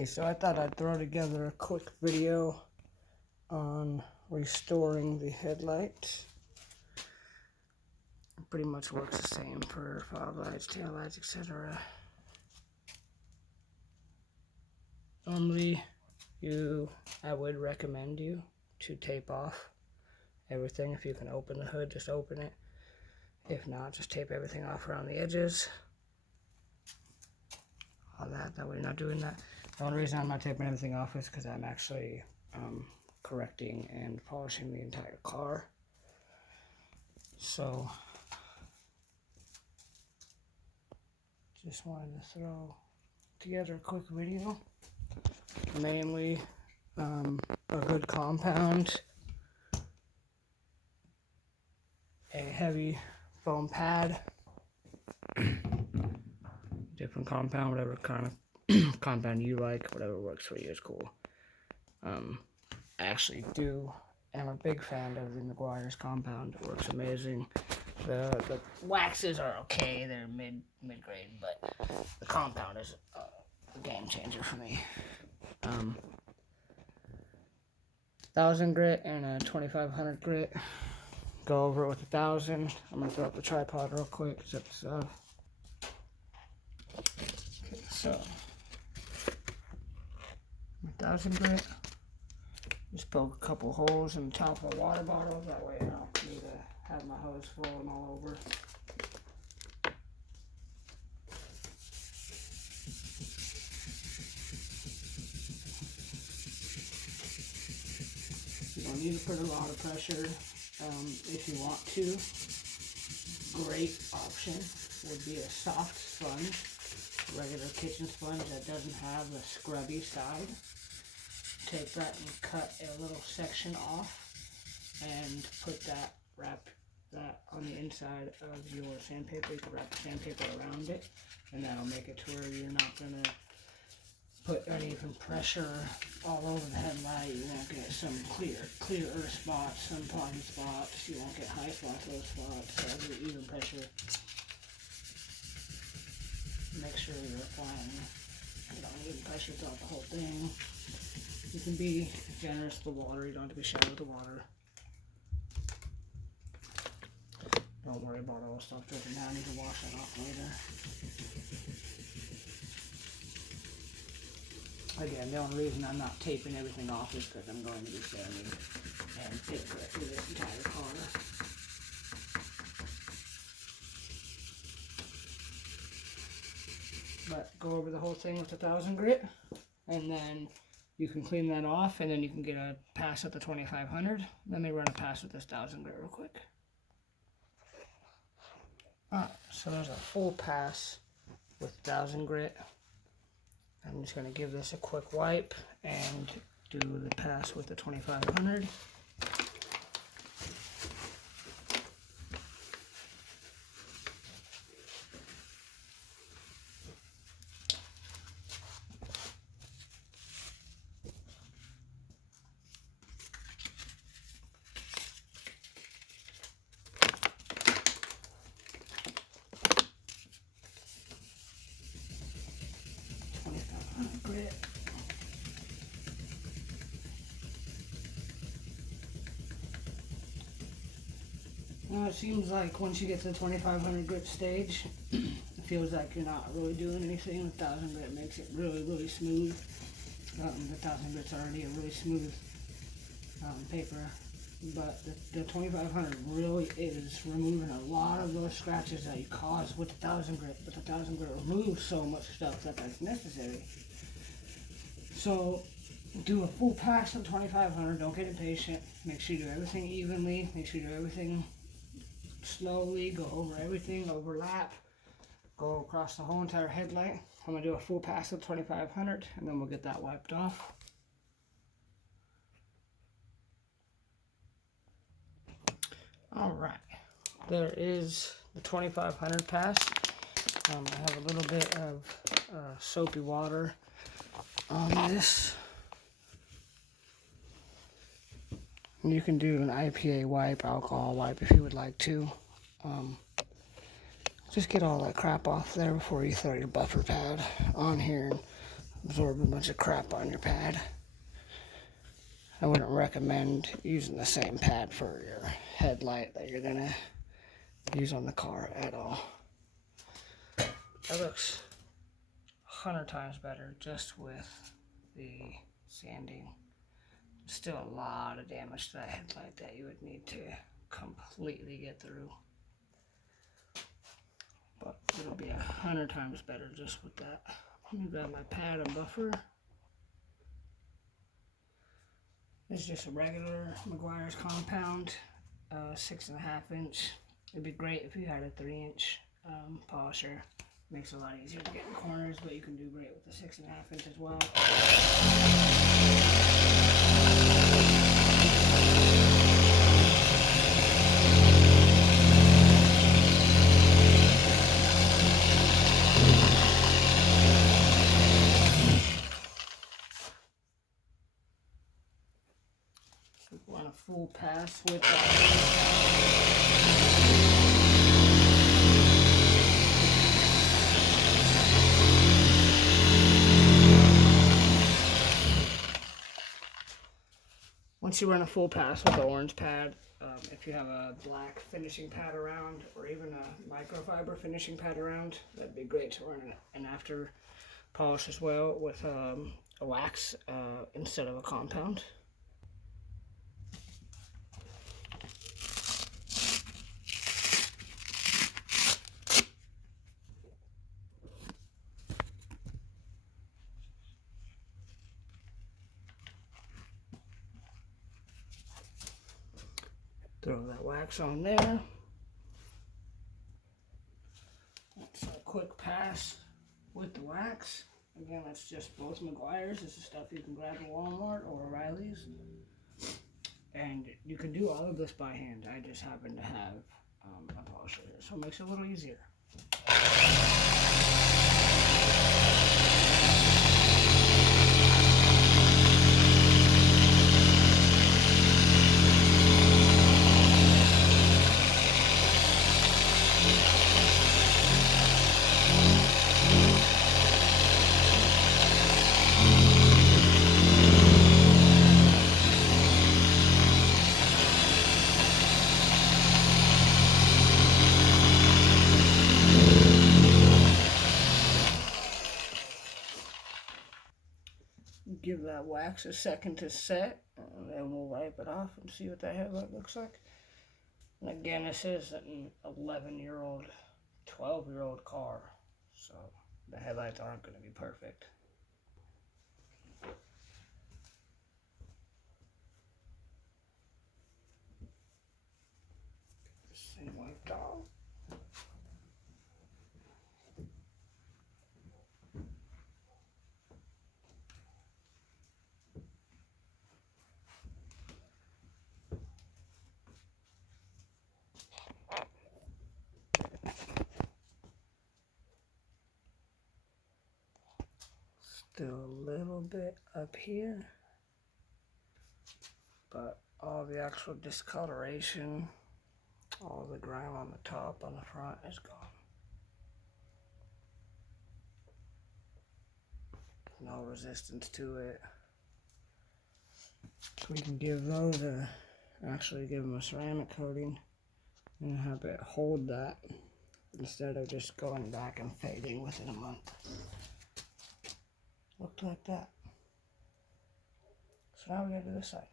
Hey, so I thought I'd throw together a quick video on restoring the headlights. It pretty much works the same for fog lights, tail lights, etc. Normally, I would recommend you to tape off everything. If you can open the hood, just open it. If not, just tape everything off around the edges. All that way you're not doing that. The only reason I'm not taping everything off is because I'm actually correcting and polishing the entire car. So, just wanted to throw together a quick video. Mainly a good compound, a heavy foam pad, different compound, whatever kind of compound you like, whatever works for you is cool. I actually am a big fan of the McGuire's compound. It works amazing. The waxes are okay, they're mid-grade, but the compound is a game changer for me. 1000 grit and a 2500 grit. Go over it with 1000. I'm gonna throw up the tripod real quick. Set this up. Okay, so 1000 grit. Just poke a couple holes in the top of a water bottle. That way I don't need to have my hose flowing all over. You don't need to put a lot of pressure. If you want to, great option would be a soft sponge, regular kitchen sponge that doesn't have the scrubby side. Take that and cut a little section off and wrap that on the inside of your sandpaper. You can wrap the sandpaper around it, and that'll make it to where you're not going to put uneven pressure all over the headlight. You won't get some clearer spots, some foggy spots. You won't get high spots, low spots. So it'll be even pressure. Make sure you're applying even pressure throughout the whole thing. You can be generous with the water. You don't have to be shallow with the water. Don't worry about all the stuff dripping down. You can wash that off later. Again, the only reason I'm not taping everything off is because I'm going to be sanding and tape through this entire car. But go over the whole thing with 1000 grit, and then you can clean that off, and then you can get a pass at the 2500. Let me run a pass with this 1000 grit real quick. Alright, so there's a full pass with 1000 grit. I'm just going to give this a quick wipe and do the pass with the 2500. Grit. Now it seems like once you get to the 2500 grit stage, it feels like you're not really doing anything. The 1000 grit makes it really smooth. The 1000 grit's already a really smooth paper, but the 2500 really is removing a lot of those scratches that you cause with the 1000 grit. But the 1000 grit removes so much stuff that's necessary. So do a full pass of 2500. Don't get impatient. Make sure you do everything evenly. Make sure you do everything slowly. Go over everything. Overlap. Go across the whole entire headlight. I'm going to do a full pass of 2500, and then we'll get that wiped off. Alright. There is the 2500 pass. I have a little bit of soapy water on this. You can do an IPA wipe, alcohol wipe if you would like to. Just get all that crap off there before you throw your buffer pad on here. absorb a bunch of crap on your pad. I wouldn't recommend using the same pad for your headlight that you're gonna use on the car at all. That looks 100 times better just with the sanding. Still a lot of damage to that headlight that you would need to completely get through. But it'll be 100 times better just with that. Let me grab my pad and buffer. This is just a regular Meguiar's compound, 6.5 inch. It'd be great if you had a 3-inch polisher. Makes it a lot easier to get in corners, but you can do great with the 6.5 inch as well. On a full pass with once you run a full pass with the orange pad, if you have a black finishing pad around or even a microfiber finishing pad around, that'd be great to run an after polish as well with a wax instead of a compound. Throw that wax on there. That's a quick pass with the wax. Again, that's just both Meguiar's. This is stuff you can grab at Walmart or O'Reilly's. And you can do all of this by hand. I just happen to have a polisher here, so it makes it a little easier. Give that wax a second to set, and then we'll wipe it off and see what that headlight looks like. And again, this is an 11-year-old, 12-year-old car, so the headlights aren't going to be perfect. This thing wiped off. Still a little bit up here, but all the actual discoloration, all the grime on the top, on the front is gone. No resistance to it. So we can give those actually give them a ceramic coating and have it hold that instead of just going back and fading within a month. Looked like that. So now we gotta do this side.